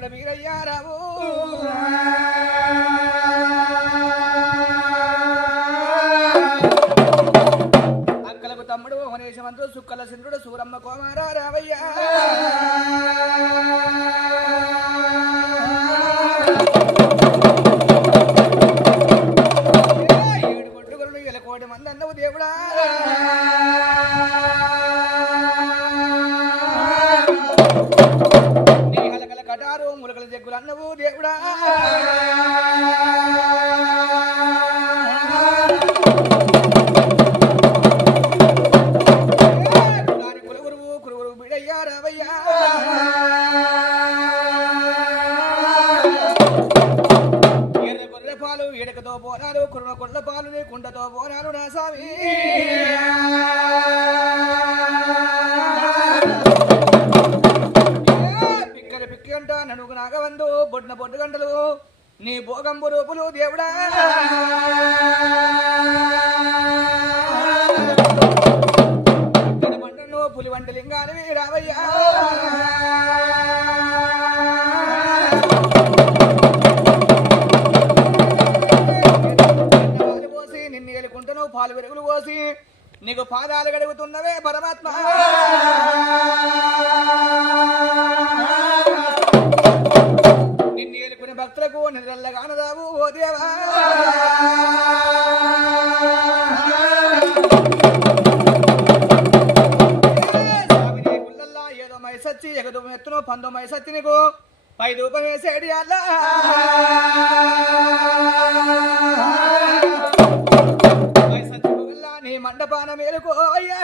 బాలుడ వీరయ్యారావు అక్కలకు తమ్ముడు హనేశమంతుడు సుక్కల సింధుడు సూరమ్మ కోమార రావయ్య ఏడు కొట్టుకులు ఎలకోటి మంది అన్నవు దేవుడా నీ హలకల కటారు ములకల జగ్గులు అన్నవు దేవుడా ఎడకతో పోనారు కుర్ర కొండ పాలు కుండతో పోనారు నా స్వామి పిక్కల పిక్కి అంట నడుగు నాగవందు బొడ్న బొడ్డు గంటలు నీ భోగంబు రూపులు దేవుడా పంటను పులి వంట లింగానివి రావయ్యా పాలు వెరుగులు పోసి నీకు పాదాలు గడుగుతున్నవే పరమాత్మ నిన్ను ఏలుకునే భక్తులకు నిద్రల్లగానదావు ఓ దేవా స్వామి గుళ్ళల్లా ఏదో మైసచ్చి ఎగదు ఎత్తును పందో మైసచ్చి నీకు పై రూపం వేసేడి అల్లా మండపాన మేలుకో అయ్యా